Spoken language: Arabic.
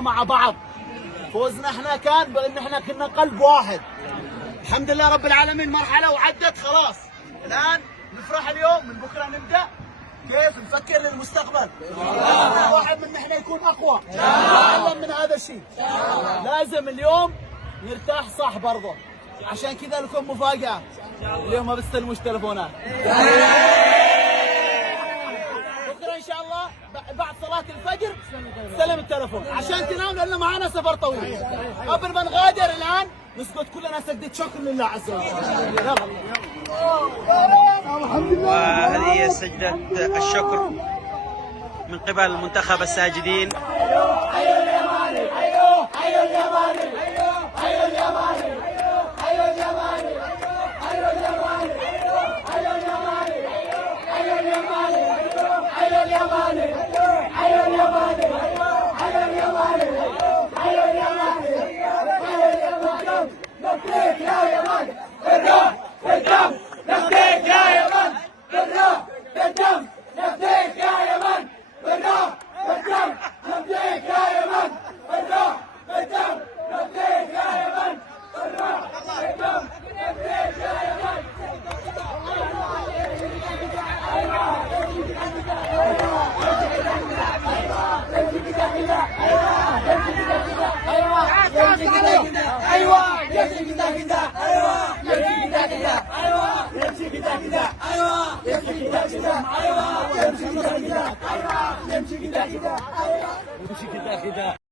كلنا مع بعض. فوزنا احنا كان بان احنا كنا قلب واحد. الحمد لله رب العالمين، مرحله وعدت خلاص. الان نفرح اليوم، من بكره نبدا كيف نفكر للمستقبل. واحد من احنا يكون اقوى، نتعلم من هذا الشيء. لازم اليوم نرتاح صح برضه، عشان كذا لكم مفاجاه اليوم، ما بستلموش تلفونات. بكره ان شاء الله بعد صلاه الفجر استلم التلفون عشان تنام، لان معنا سفر طويل. قبل ما نغادر الان نسكت كلنا سجدة شكر لله عز وجل. يلا. وهذه هي سجدة الشكر من قبل المنتخب الساجدين. ايوه يمشي كده كده، ايوه يمشي كده كده، ايوه يمشي كده كده، ايوه يمشي كده كده، ايوه يمشي كده كده، ايوه يمشي كده كده، ايوه يمشي كده كده.